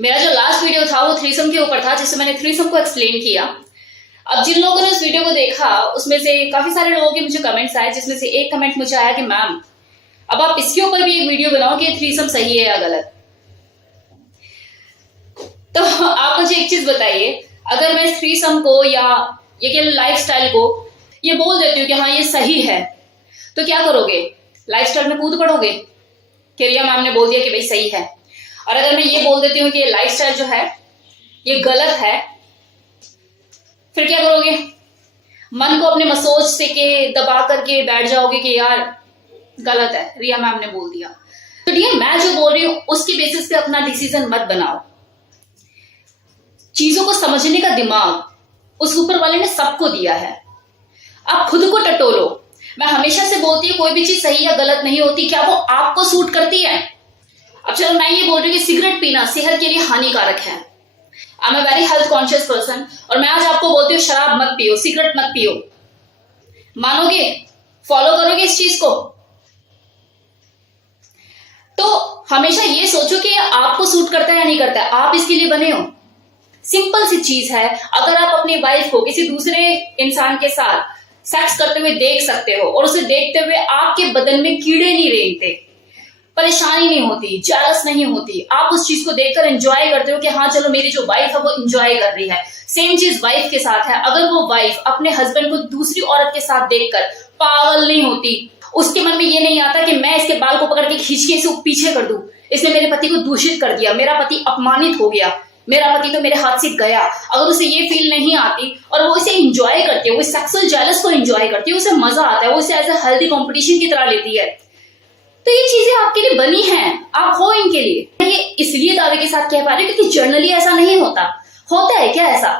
मेरा जो last video था वो थ्रीसम के ऊपर था, जिससे मैंने थ्रीसम को एक्सप्लेन किया। अब जिन लोगों ने उस वीडियो को देखा उसमें से काफी सारे लोगों के मुझे कमेंट्स आए, जिसमें से एक कमेंट मुझे आया कि मैम अब आप इसके ऊपर भी एक वीडियो बनाओ कि थ्रीसम सही है या गलत। तो आप मुझे एक चीज बताइए, अगर मैं थ्रीसम को या ये लाइफस्टाइल को ये बोल देती हूँ कि हाँ ये सही है, तो क्या करोगे? लाइफस्टाइल में कूद पड़ोगे कि रिया मैम ने बोल दिया कि भाई सही है। और अगर मैं ये बोल देती हूँ कि लाइफस्टाइल जो है ये गलत है, फिर क्या करोगे? मन को अपने मसोच से के दबा करके बैठ जाओगे कि यार गलत है, रिया मैम ने बोल दिया। तो ठीक है, मैं जो बोल रही हूँ उसकी बेसिस पे अपना डिसीजन मत बनाओ। चीजों को समझने का दिमाग उस ऊपर वाले ने सबको दिया है, आप खुद को टटोलो। मैं हमेशा से बोलती हूँ कोई भी चीज सही या गलत नहीं होती, क्या वो आपको सूट करती है? अब चलो मैं ये बोल रही हूँ कि सिगरेट पीना सेहत के लिए हानिकारक है। I am a very health conscious person, और मैं आज आपको बोलती हूँ शराब मत पियो, सिगरेट मत पियो। मानोगे? फॉलो करोगे इस चीज को? तो हमेशा ये सोचो कि आपको सूट करता है या नहीं करता है, आप इसके लिए बने हो। सिंपल सी चीज है, अगर आप अपनी वाइफ को किसी दूसरे इंसान के साथ सेक्स करते हुए देख सकते हो और उसे देखते हुए आपके बदन में कीड़े नहीं रेंगते, परेशानी नहीं होती, जेलस नहीं होती, आप उस चीज को देखकर एंजॉय करते हो कि हाँ चलो मेरी जो वाइफ है वो एंजॉय कर रही है। सेम चीज वाइफ के साथ है। अगर वो वाइफ अपने हस्बैंड को दूसरी औरत के साथ देखकर पागल नहीं होती, उसके मन में ये नहीं आता कि मैं इसके बाल को पकड़ के खींच के इसे पीछे कर दूं, इसने मेरे पति को दूषित कर दिया, मेरा पति अपमानित हो गया, मेरा पति तो मेरे हाथ से गया। अगर उसे ये फील नहीं आती और वो इसे एंजॉय करती है, वो सेक्सुअल जेलस को एंजॉय करती है, उसे मजा आता है, वो इसे एज ए हेल्दी कंपटीशन की तरह लेती है, तो ये चीजें आपके लिए बनी हैं, आप हो इनके लिए। ये इसलिए दावे के साथ कह पा रहे क्योंकि जनरली ऐसा नहीं होता। होता है क्या ऐसा?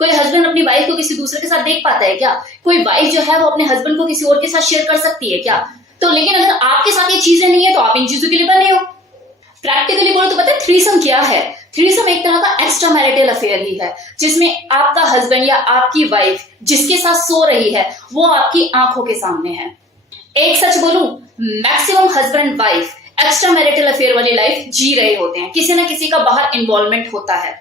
कोई हस्बैंड अपनी वाइफ को किसी दूसरे के साथ देख पाता है क्या? कोई वाइफ जो है वो अपने हस्बैंड को किसी और के साथ शेयर कर सकती है क्या? तो लेकिन अगर आपके साथ ये चीजें नहीं है तो आप इन चीजों के लिए बने हो। प्रैक्टिकली बोलो तो पता है थ्रीसम क्या है? थ्रीसम एक तरह का एक्स्ट्रा मैरिटल अफेयर ही है, जिसमें आपका हस्बैंड या आपकी वाइफ जिसके साथ सो रही है वो आपकी आंखों के सामने है। एक सच बोलूं, maximum husband wife extra marital affair वाली लाइफ जी रहे होते हैं, किसी ना किसी का बाहर इन्वॉल्वमेंट होता है।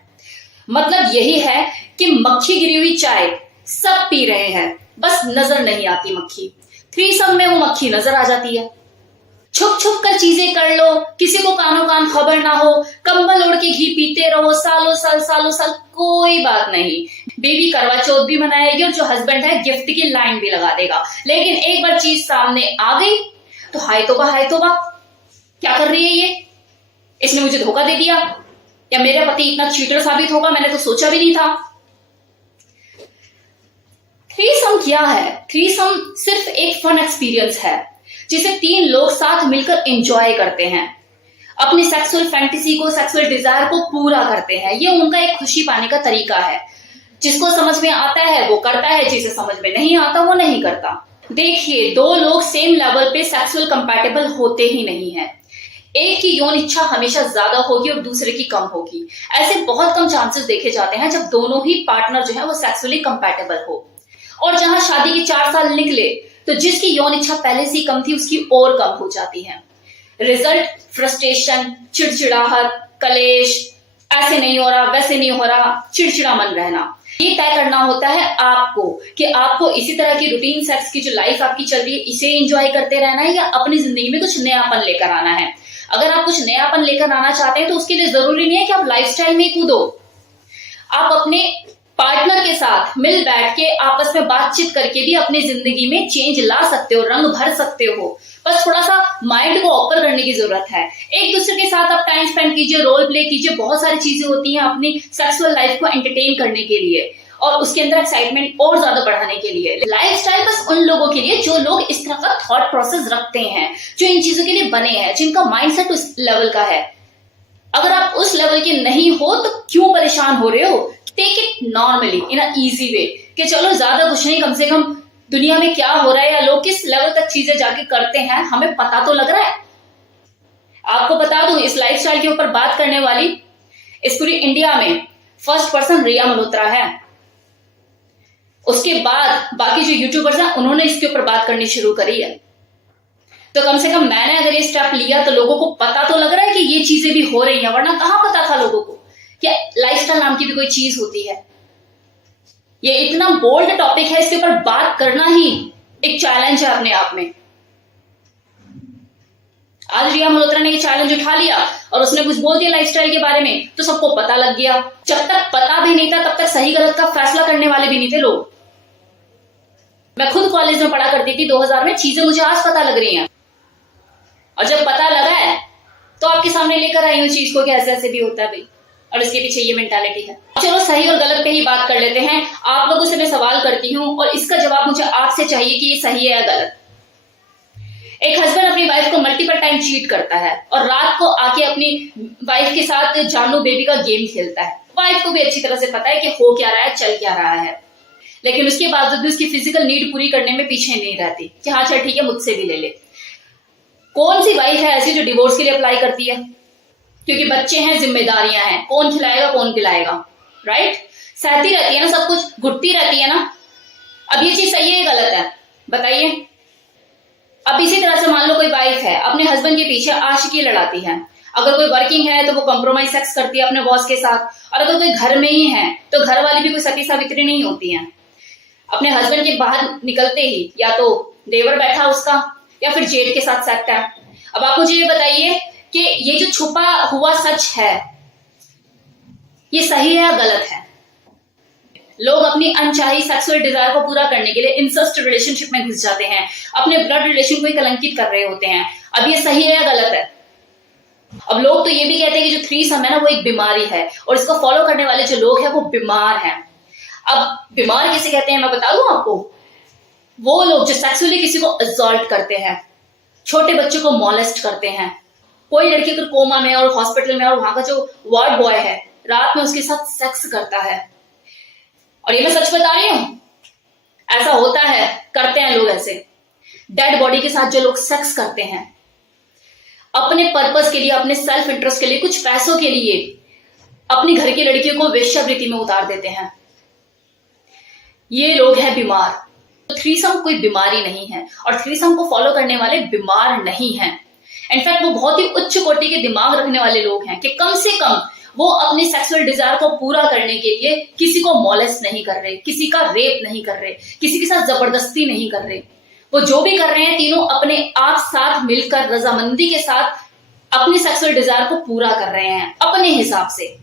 मतलब यही है कि मक्खी गिरी हुई चाय सब पी रहे हैं, बस नजर नहीं आती मक्खी। थ्रीसम में वो मक्खी नजर आ जाती है। छुप छुप कर चीजें कर लो, किसी को कानों कान खबर ना हो, कंबल ओढ़ के घी पीते रहो सालों साल, कोई बात नहीं। बेबी करवा चौथ भी मनाएगी और जो हस्बैंड है गिफ्ट की लाइन भी लगा देगा। लेकिन एक बार चीज सामने आ गई तो हाय तौबा, क्या कर रही है ये? इसने मुझे धोखा दे दिया, या मेरा पति इतना चीटर साबित होगा, मैंने तो सोचा भी नहीं था। थ्रीसम क्या है? थ्रीसम सिर्फ एक फन एक्सपीरियंस है जिसे 3 लोग साथ मिलकर एंजॉय करते हैं, अपनी सेक्सुअल फैंटेसी को, सेक्सुअल डिजायर को पूरा करते हैं। ये उनका एक खुशी पाने का तरीका है। जिसको समझ में आता है वो करता है, जिसे समझ में नहीं आता वो नहीं करता। देखिए, 2 लोग सेम लेवल पे सेक्सुअल कंपैटिबल होते ही नहीं है। एक की यौन इच्छा हमेशा ज्यादा होगी और दूसरे की कम होगी। ऐसे बहुत कम चांसेस देखे जाते हैं जब दोनों ही पार्टनर जो है वो सेक्सुअली कंपैटिबल हो। और जहां शादी के 4 साल निकले तो जिसकी यौन इच्छा पहले से कम थी उसकी और कम हो जाती है। रिजल्ट फ्रस्ट्रेशन, चिड़चिड़ाहट, कलेश, ऐसे नहीं हो रहा, वैसे नहीं हो रहा, चिड़चिड़ा मन रहना। ये तय करना होता है आपको कि आपको इसी तरह की रूटीन सेक्स की जो लाइफ आपकी चल रही है इसे एंजॉय करते रहना है या अपनी जिंदगी में कुछ नयापन लेकर आना है। अगर आप कुछ नयापन लेकर आना चाहते हैं तो उसके लिए जरूरी नहीं है कि आप लाइफस्टाइल में कूदो। आप अपने पार्टनर के साथ मिल बैठ के आपस में बातचीत करके भी अपनी जिंदगी में चेंज ला सकते हो, रंग भर सकते हो। बस थोड़ा सा माइंड को ऑपर करने की जरूरत है। एक दूसरे के साथ आप टाइम स्पेंड कीजिए, रोल प्ले कीजिए, बहुत सारी चीजें होती हैं अपनी सेक्सुअल लाइफ को एंटरटेन करने के लिए और उसके अंदर एक्साइटमेंट और ज्यादा बढ़ाने के लिए। लाइफस्टाइल बस उन लोगों के लिए जो लोग इस तरह का थॉट प्रोसेस रखते हैं, जो इन चीजों के लिए बने हैं, जिनका माइंडसेट उस लेवल का है। अगर आप उस लेवल के नहीं हो तो क्यों परेशान हो रहे हो? Take it normally, in a easy way, कि चलो ज्यादा कुछ नहीं, कम से कम दुनिया में क्या हो रहा है या लोग किस लेवल तक चीजें जाके करते हैं हमें पता तो लग रहा है। आपको बता दूं, इस लाइफस्टाइल के ऊपर बात करने वाली इस पूरी इंडिया में फर्स्ट पर्सन रिया मल्होत्रा है। उसके बाद बाकी जो यूट्यूबर्स हैं उन्होंने इसके ऊपर बात करनी शुरू करी है। तो कम से कम मैंने अगर ये स्टेप लिया तो लोगों को पता तो लग रहा है कि ये चीजें भी हो रही हैं, वरना कहां पता था लोगों को। क्या लाइफस्टाइल नाम की भी कोई चीज होती है? ये इतना बोल्ड टॉपिक है, इसके ऊपर बात करना ही एक चैलेंज है अपने आप में। आज रिया मल्होत्रा ने ये चैलेंज उठा लिया और उसने कुछ बोल दिया लाइफस्टाइल के बारे में, तो सबको पता लग गया। जब तक पता भी नहीं था तब तक सही गलत का फैसला करने वाले भी नहीं थे लोग। मैं खुद कॉलेज में पढ़ा करती थी 2000 में, चीजें मुझे आज पता लग रही हैं, और जब पता लगा है तो आपके सामने लेकर आई हूं चीज को कि ऐसे ऐसे भी होता है भाई, और इसके पीछे ये मेंटालिटी है। चलो सही और गलत पे ही बात कर लेते हैं। आप लोगों से मैं सवाल करती हूं और इसका जवाब मुझे आपसे चाहिए कि ये सही है या गलत। एक हस्बैंड अपनी वाइफ को मल्टीपल टाइम चीट करता है और रात को आके अपनी वाइफ के साथ जानू बेबी का गेम खेलता है। वाइफ को भी अच्छी तरह से पता है कि हो क्या रहा है, चल क्या रहा है, लेकिन उसके बावजूद भी उसकी फिजिकल नीड पूरी करने में पीछे नहीं रहती कि हाँ चल ठीक है मुझसे भी ले ले। कौन सी वाइफ है ऐसी जो डिवोर्स के लिए अप्लाई करती है? क्योंकि बच्चे हैं, जिम्मेदारियां हैं, कौन खिलाएगा कौन पिलाएगा, राइट? सहती रहती है ना, सब कुछ घुटती रहती है ना। अब ये चीज सही है या गलत है, बताइए। अब इसी तरह से मान लो कोई वाइफ है, अपने हस्बैंड के पीछे आशिकी लड़ाती है। अगर कोई वर्किंग है तो वो कॉम्प्रोमाइज सेक्स करती है अपने बॉस के साथ, और अगर कोई घर में ही है तो घर वाली भी कोई सती सावित्री नहीं होती है। अपने हस्बैंड के बाहर निकलते ही या तो देवर बैठा उसका या फिर जेठ के साथ सेक्ट है। अब आप मुझे ये बताइए कि ये जो छुपा हुआ सच है ये सही है या गलत है? लोग अपनी अनचाही सेक्सुअल डिजायर को पूरा करने के लिए इंसेस्ट रिलेशनशिप में घुस जाते हैं, अपने ब्लड रिलेशन को ही कलंकित कर रहे होते हैं। अब ये सही है या गलत है? अब लोग तो ये भी कहते हैं कि जो थ्रीसम है ना वो एक बीमारी है, और इसको फॉलो करने वाले जो लोग हैं वो बीमार हैं। अब बीमार किसे कहते हैं मैं बता दूं आपको? वो लोग जो सेक्सुअली किसी को असॉल्ट करते हैं, छोटे बच्चों को मॉलेस्ट करते हैं। कोई लड़की अगर कोमा में और हॉस्पिटल में और वहां का जो वार्ड बॉय है रात में उसके साथ सेक्स करता है, और ये मैं सच बता रही हूं, ऐसा होता है, करते हैं लोग ऐसे। डेड बॉडी के साथ जो लोग सेक्स करते हैं अपने पर्पस के लिए, अपने सेल्फ इंटरेस्ट के लिए, कुछ पैसों के लिए अपनी घर की लड़कियों को वेश्यावृत्ति में उतार देते हैं, ये लोग हैं बीमार। तो थ्रीसम कोई बीमारी नहीं है, और थ्रीसम को फॉलो करने वाले बीमार नहीं हैं। इनफैक्ट वो बहुत ही उच्च कोटि के दिमाग रखने वाले लोग हैं कि कम से कम वो अपनी सेक्सुअल डिजायर को पूरा करने के लिए किसी को मॉलेस्ट नहीं कर रहे, किसी का रेप नहीं कर रहे, किसी के साथ जबरदस्ती नहीं कर रहे। वो जो भी कर रहे हैं तीनों अपने आप साथ मिलकर रजामंदी के साथ अपनी सेक्सुअल डिजायर को पूरा कर रहे हैं अपने हिसाब से।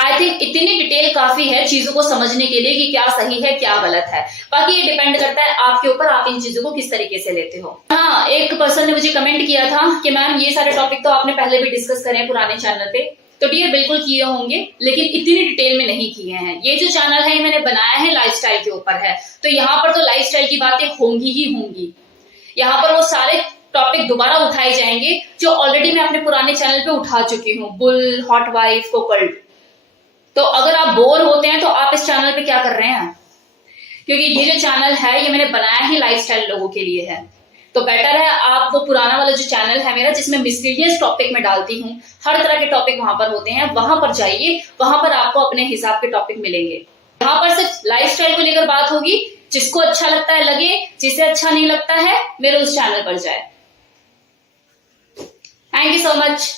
आई थिंक इतनी डिटेल काफी है चीजों को समझने के लिए कि क्या सही है क्या गलत है। बाकी ये डिपेंड करता है आपके ऊपर, आप इन चीजों को किस तरीके से लेते हो। हाँ, एक पर्सन ने मुझे कमेंट किया था कि मैम ये सारे टॉपिक तो आपने पहले भी डिस्कस करे हैं पुराने चैनल पे। तो डियर बिल्कुल किए होंगे, लेकिन इतनी डिटेल में नहीं किए हैं। ये जो चैनल है मैंने बनाया है लाइफस्टाइल के ऊपर है, तो यहाँ पर तो लाइफस्टाइल की बातें होंगी ही होंगी। यहाँ पर वो सारे टॉपिक दोबारा उठाए जाएंगे जो ऑलरेडी मैं अपने पुराने चैनल पे उठा चुकी हूँ, बुल, हॉट वाइफ, कोकल्ट। तो अगर आप बोर होते हैं तो आप इस चैनल पे क्या कर रहे हैं? क्योंकि ये जो चैनल है ये मैंने बनाया ही लाइफस्टाइल लोगों के लिए है, तो बेटर है आप वो पुराना वाला जो चैनल है मेरा जिसमें मिस्टीरियस टॉपिक में डालती हूँ, हर तरह के टॉपिक वहां पर होते हैं, वहां पर जाइए, वहां पर आपको अपने हिसाब के टॉपिक मिलेंगे। यहाँ पर सिर्फ लाइफस्टाइल को लेकर बात होगी, जिसको अच्छा लगता है लगे, जिसे अच्छा नहीं लगता है मेरे उस चैनल पर जाए। Thank you so much.